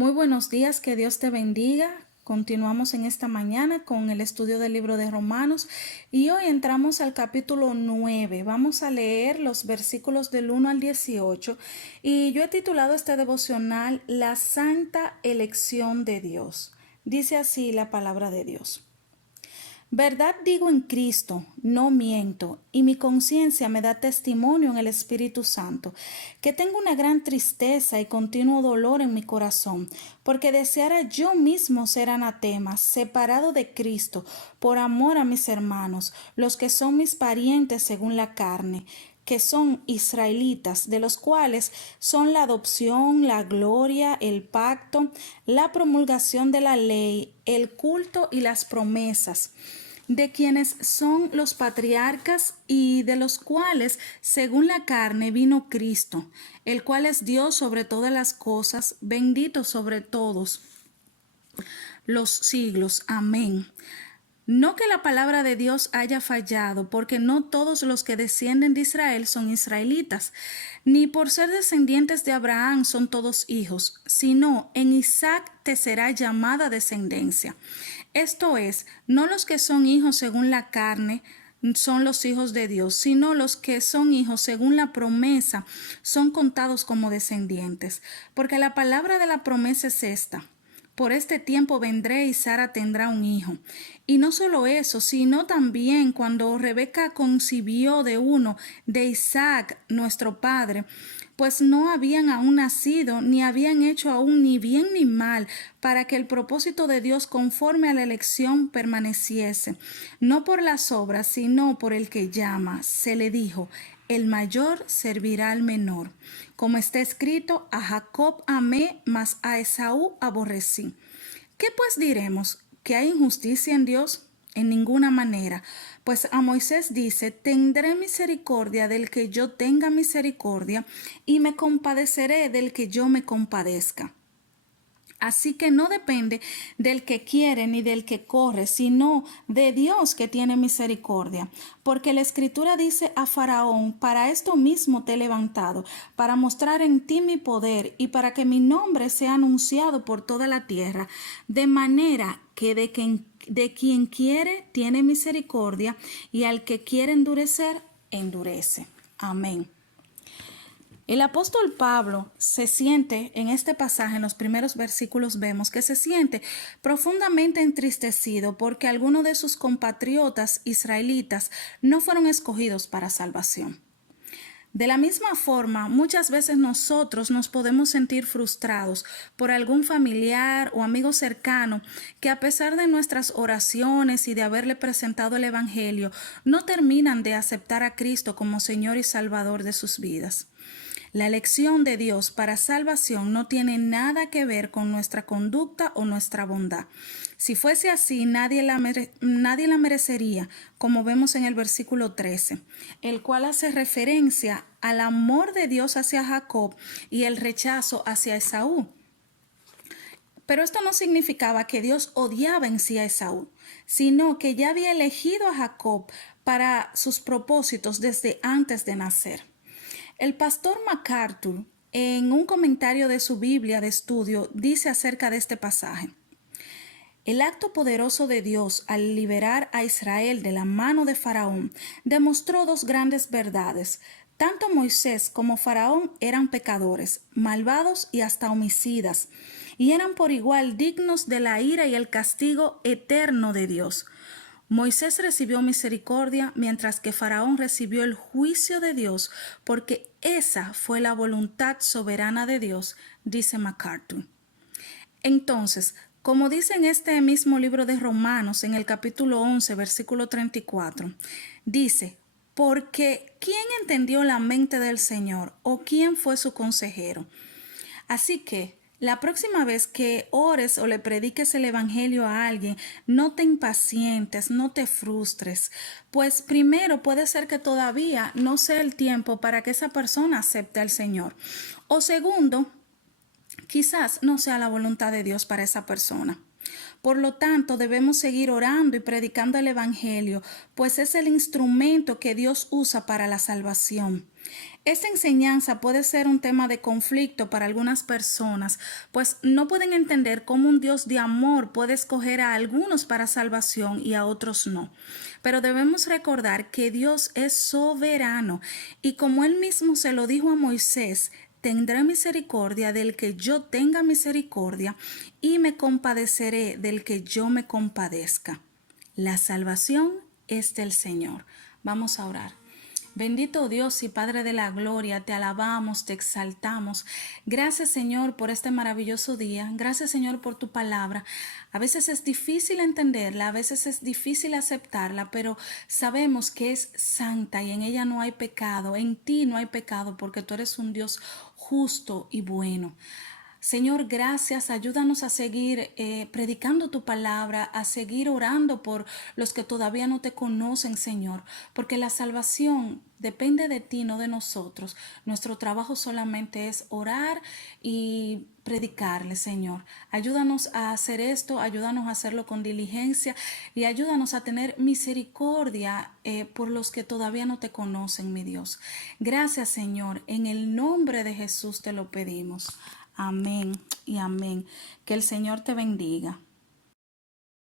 Muy buenos días, que Dios te bendiga. Continuamos en esta mañana con el estudio del libro de Romanos y hoy entramos al capítulo 9. Vamos a leer los versículos del 1 al 18 y yo he titulado este devocional La Santa Elección de Dios. Dice así la palabra de Dios. Verdad digo en Cristo, no miento, y mi conciencia me da testimonio en el Espíritu Santo, que tengo una gran tristeza y continuo dolor en mi corazón, porque deseara yo mismo ser anatema, separado de Cristo, por amor a mis hermanos, los que son mis parientes según la carne, que son israelitas, de los cuales son la adopción, la gloria, el pacto, la promulgación de la ley, el culto y las promesas, de quienes son los patriarcas y de los cuales, según la carne, vino Cristo, el cual es Dios sobre todas las cosas, bendito sobre todos los siglos. Amén. No que la palabra de Dios haya fallado, porque no todos los que descienden de Israel son israelitas, ni por ser descendientes de Abraham son todos hijos, sino en Isaac te será llamada descendencia. Esto es, no los que son hijos según la carne son los hijos de Dios, sino los que son hijos según la promesa son contados como descendientes, porque la palabra de la promesa es esta: por este tiempo vendré y Sara tendrá un hijo. Y no solo eso, sino también cuando Rebeca concibió de uno, de Isaac, nuestro padre, pues no habían aún nacido, ni habían hecho aún ni bien ni mal, para que el propósito de Dios conforme a la elección permaneciese. No por las obras, sino por el que llama. Se le dijo: el mayor servirá al menor. Como está escrito: a Jacob amé, mas a Esaú aborrecí. ¿Qué pues diremos? ¿Que hay injusticia en Dios? En ninguna manera. Pues a Moisés dice: tendré misericordia del que yo tenga misericordia, y me compadeceré del que yo me compadezca. Así que no depende del que quiere ni del que corre, sino de Dios que tiene misericordia. Porque la Escritura dice a Faraón: para esto mismo te he levantado, para mostrar en ti mi poder y para que mi nombre sea anunciado por toda la tierra. De manera que de quien quiere tiene misericordia, y al que quiere endurecer, endurece. Amén. El apóstol Pablo se siente, en este pasaje, en los primeros versículos vemos que se siente profundamente entristecido porque algunos de sus compatriotas israelitas no fueron escogidos para salvación. De la misma forma, muchas veces nosotros nos podemos sentir frustrados por algún familiar o amigo cercano que, a pesar de nuestras oraciones y de haberle presentado el Evangelio, no terminan de aceptar a Cristo como Señor y Salvador de sus vidas. La elección de Dios para salvación no tiene nada que ver con nuestra conducta o nuestra bondad. Si fuese así, nadie la merecería, como vemos en el versículo 13, el cual hace referencia al amor de Dios hacia Jacob y el rechazo hacia Esaú. Pero esto no significaba que Dios odiaba en sí a Esaú, sino que ya había elegido a Jacob para sus propósitos desde antes de nacer. El pastor MacArthur, en un comentario de su Biblia de estudio, dice acerca de este pasaje: el acto poderoso de Dios al liberar a Israel de la mano de Faraón demostró dos grandes verdades. Tanto Moisés como Faraón eran pecadores, malvados y hasta homicidas, y eran por igual dignos de la ira y el castigo eterno de Dios. Moisés recibió misericordia, mientras que Faraón recibió el juicio de Dios, porque esa fue la voluntad soberana de Dios, dice MacArthur. Entonces, como dice en este mismo libro de Romanos, en el capítulo 11, versículo 34, dice: porque ¿quién entendió la mente del Señor, o quién fue su consejero? Así que la próxima vez que ores o le prediques el evangelio a alguien, no te impacientes, no te frustres, pues primero puede ser que todavía no sea el tiempo para que esa persona acepte al Señor. O segundo, quizás no sea la voluntad de Dios para esa persona. Por lo tanto, debemos seguir orando y predicando el evangelio, pues es el instrumento que Dios usa para la salvación. Esta enseñanza puede ser un tema de conflicto para algunas personas, pues no pueden entender cómo un Dios de amor puede escoger a algunos para salvación y a otros no. Pero debemos recordar que Dios es soberano y como él mismo se lo dijo a Moisés, tendré misericordia del que yo tenga misericordia y me compadeceré del que yo me compadezca. La salvación es del Señor. Vamos a orar. Bendito Dios y Padre de la gloria, te alabamos, te exaltamos. Gracias Señor por este maravilloso día. Gracias Señor por tu palabra. A veces es difícil entenderla, a veces es difícil aceptarla, pero sabemos que es santa y en ella no hay pecado. En ti no hay pecado porque tú eres un Dios justo y bueno. Señor, gracias. Ayúdanos a seguir predicando tu palabra, a seguir orando por los que todavía no te conocen, Señor, porque la salvación depende de ti, no de nosotros. Nuestro trabajo solamente es orar y predicarle, Señor. Ayúdanos a hacer esto, ayúdanos a hacerlo con diligencia y ayúdanos a tener misericordia por los que todavía no te conocen, mi Dios. Gracias, Señor. En el nombre de Jesús te lo pedimos. Amén y amén. Que el Señor te bendiga.